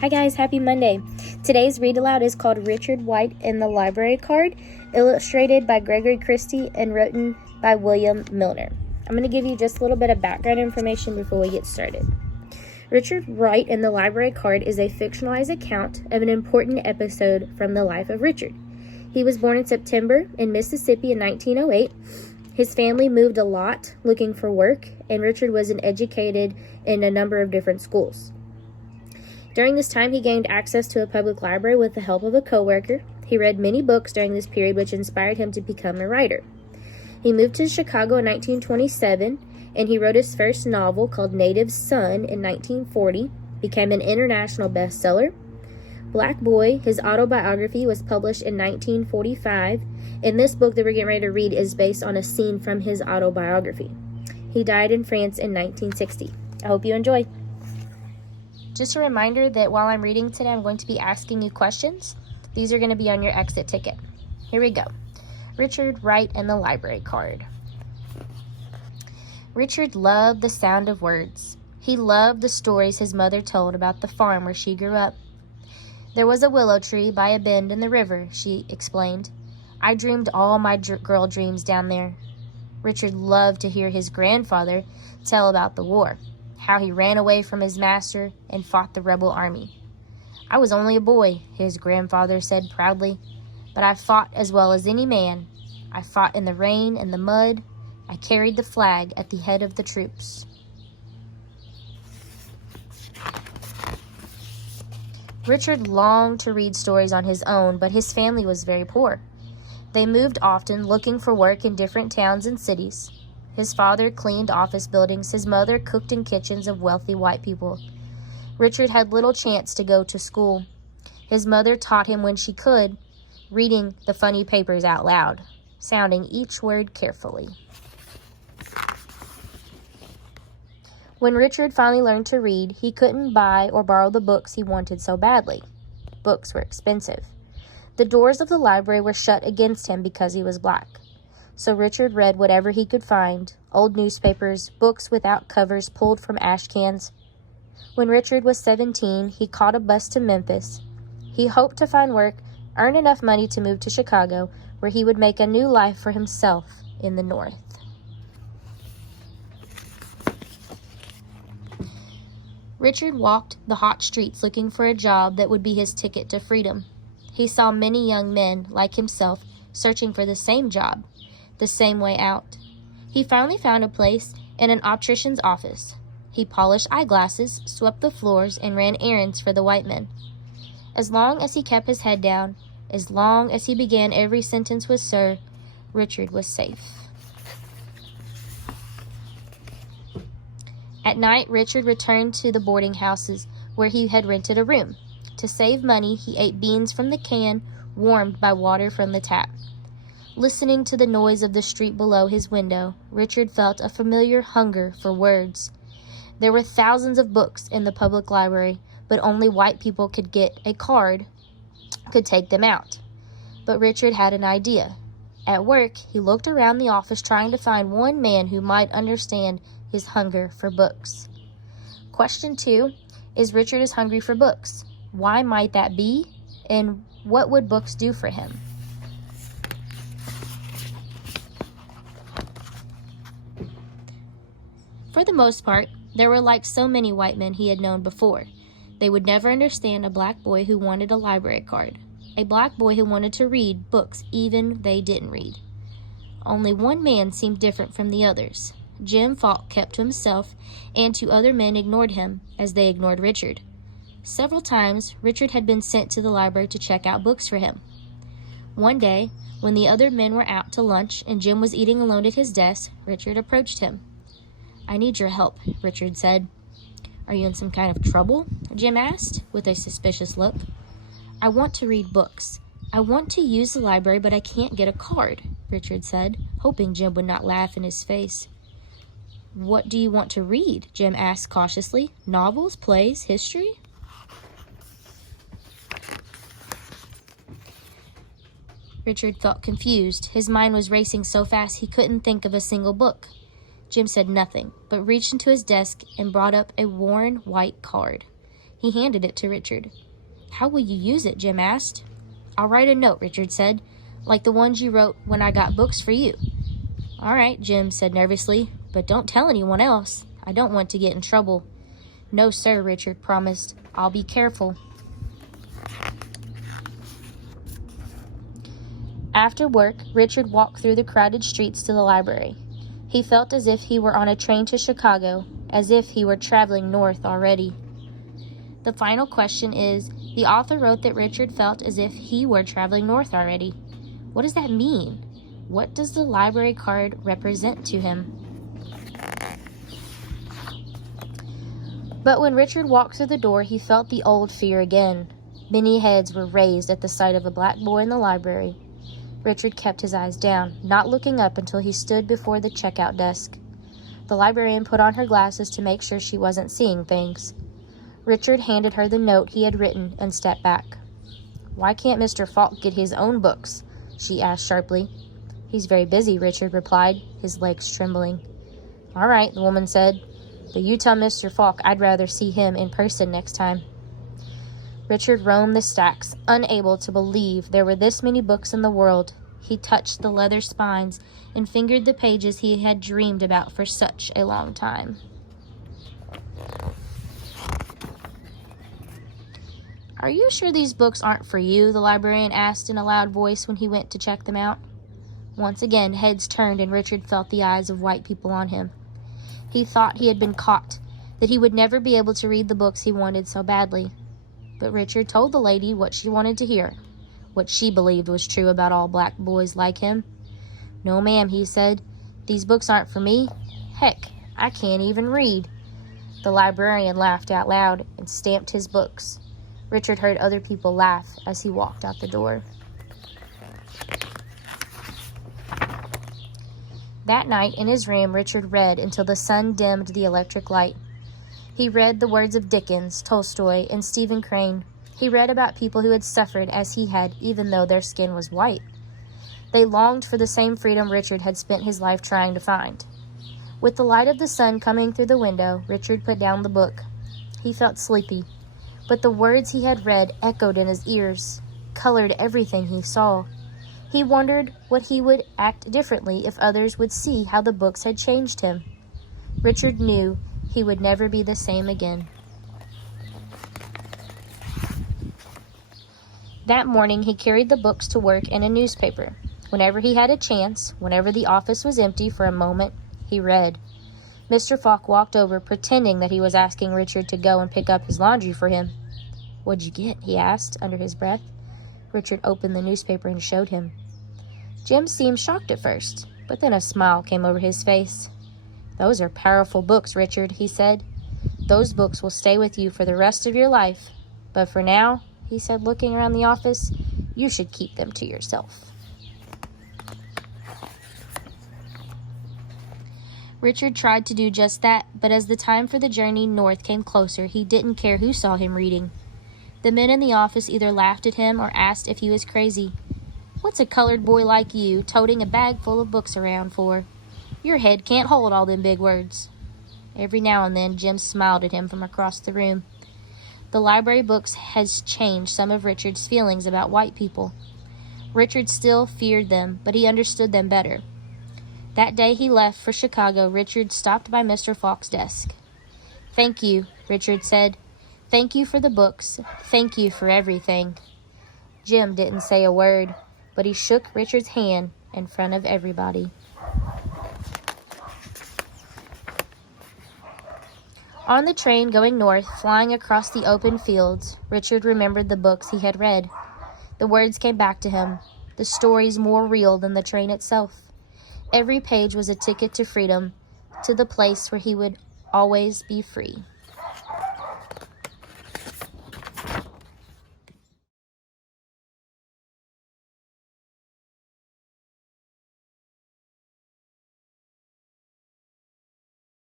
Hi guys, happy Monday. Today's read aloud is called Richard Wright and the Library Card, illustrated by Gregory Christie and written by William Milner. I'm going to give you just a little bit of background information before we get started. Richard Wright and the Library Card is a fictionalized account of an important episode from the life of Richard. He was born in September in Mississippi in 1908. His family moved a lot looking for work, and Richard was educated in a number of different schools. During this time, he gained access to a public library with the help of a coworker. He read many books during this period, which inspired him to become a writer. He moved to Chicago in 1927, and he wrote his first novel called Native Son in 1940, became an international bestseller. Black Boy, his autobiography, was published in 1945, and this book that we're getting ready to read is based on a scene from his autobiography. He died in France in 1960. I hope you enjoy. Just a reminder that while I'm reading today, I'm going to be asking you questions. These are going to be on your exit ticket. Here we go. Richard Wright and the Library Card. Richard loved the sound of words. He loved the stories his mother told about the farm where she grew up. There was a willow tree by a bend in the river, she explained. I dreamed all my girl dreams down there. Richard loved to hear his grandfather tell about the war, how he ran away from his master and fought the rebel army. I was only a boy, his grandfather said proudly, but I fought as well as any man. I fought in the rain and the mud. I carried the flag at the head of the troops. Richard longed to read stories on his own, but his family was very poor. They moved often, looking for work in different towns and cities. His father cleaned office buildings. His mother cooked in kitchens of wealthy white people. Richard had little chance to go to school. His mother taught him when she could, reading the funny papers out loud, sounding each word carefully. When Richard finally learned to read, he couldn't buy or borrow the books he wanted so badly. Books were expensive. The doors of the library were shut against him because he was black. So Richard read whatever he could find, old newspapers, books without covers pulled from ash cans. When Richard was 17, he caught a bus to Memphis. He hoped to find work, earn enough money to move to Chicago, where he would make a new life for himself in the North. Richard walked the hot streets looking for a job that would be his ticket to freedom. He saw many young men, like himself, searching for the same job, the same way out. He finally found a place in an optician's office. He polished eyeglasses, swept the floors, and ran errands for the white men. As long as he kept his head down, as long as he began every sentence with "sir," Richard was safe. At night, Richard returned to the boarding houses where he had rented a room. To save money, he ate beans from the can, warmed by water from the tap. Listening to the noise of the street below his window, Richard felt a familiar hunger for words. There were thousands of books in the public library, but only white people could get a card, could take them out. But Richard had an idea. At work, he looked around the office trying to find one man who might understand his hunger for books. Question 2 is Richard is hungry for books. Why might that be? And what would books do for him? For the most part, they were like so many white men he had known before. They would never understand a black boy who wanted a library card, a black boy who wanted to read books even they didn't read. Only one man seemed different from the others. Jim Falk kept to himself, and two other men ignored him as they ignored Richard. Several times, Richard had been sent to the library to check out books for him. One day, when the other men were out to lunch and Jim was eating alone at his desk, Richard approached him. I need your help, Richard said. Are you in some kind of trouble? Jim asked, with a suspicious look. I want to read books. I want to use the library, but I can't get a card, Richard said, hoping Jim would not laugh in his face. What do you want to read? Jim asked cautiously. Novels, plays, history? Richard felt confused. His mind was racing so fast he couldn't think of a single book. Jim said nothing, but reached into his desk and brought up a worn white card. He handed it to Richard. "How will you use it?" Jim asked. "I'll write a note," Richard said, "like the ones you wrote when I got books for you." "All right," Jim said nervously, "but don't tell anyone else. I don't want to get in trouble." "No, sir," Richard promised. "I'll be careful." After work, Richard walked through the crowded streets to the library. He felt as if he were on a train to Chicago, as if he were traveling north already. The final question is, the author wrote that Richard felt as if he were traveling north already. What does that mean? What does the library card represent to him? But when Richard walked through the door, he felt the old fear again. Many heads were raised at the sight of a black boy in the library. Richard kept his eyes down, not looking up until he stood before the checkout desk. The librarian put on her glasses to make sure she wasn't seeing things. Richard handed her the note he had written and stepped back. "Why can't Mr. Falk get his own books?" she asked sharply. "He's very busy," Richard replied, his legs trembling. "All right," the woman said, "but you tell Mr. Falk I'd rather see him in person next time." Richard roamed the stacks, unable to believe there were this many books in the world. He touched the leather spines and fingered the pages he had dreamed about for such a long time. "Are you sure these books aren't for you?" the librarian asked in a loud voice when he went to check them out. Once again, heads turned and Richard felt the eyes of white people on him. He thought he had been caught, that he would never be able to read the books he wanted so badly. But Richard told the lady what she wanted to hear, what she believed was true about all black boys like him. "No, ma'am," he said. "These books aren't for me. Heck, I can't even read." The librarian laughed out loud and stamped his books. Richard heard other people laugh as he walked out the door. That night, in his room, Richard read until the sun dimmed the electric light. He read the words of Dickens, Tolstoy, and Stephen Crane. He read about people who had suffered as he had, even though their skin was white. They longed for the same freedom Richard had spent his life trying to find. With the light of the sun coming through the window, Richard put down the book. He felt sleepy, but the words he had read echoed in his ears, colored everything he saw. He wondered what he would act differently if others would see how the books had changed him. Richard knew he would never be the same again. That morning, he carried the books to work and a newspaper. Whenever he had a chance, whenever the office was empty for a moment, he read. Mr. Falk walked over, pretending that he was asking Richard to go and pick up his laundry for him. "What'd you get?" he asked under his breath. Richard opened the newspaper and showed him. Jim seemed shocked at first, but then a smile came over his face. "Those are powerful books, Richard," he said. "Those books will stay with you for the rest of your life. But for now," he said, looking around the office, "you should keep them to yourself." Richard tried to do just that, but as the time for the journey north came closer, he didn't care who saw him reading. The men in the office either laughed at him or asked if he was crazy. "What's a colored boy like you toting a bag full of books around for? Your head can't hold all them big words." Every now and then, Jim smiled at him from across the room. The library books has changed some of Richard's feelings about white people. Richard still feared them, but he understood them better. That day he left for Chicago, Richard stopped by Mr. Falk's desk. "Thank you," Richard said. "Thank you for the books. Thank you for everything." Jim didn't say a word, but he shook Richard's hand in front of everybody. On the train going north, flying across the open fields, Richard remembered the books he had read. The words came back to him, the stories more real than the train itself. Every page was a ticket to freedom, to the place where he would always be free.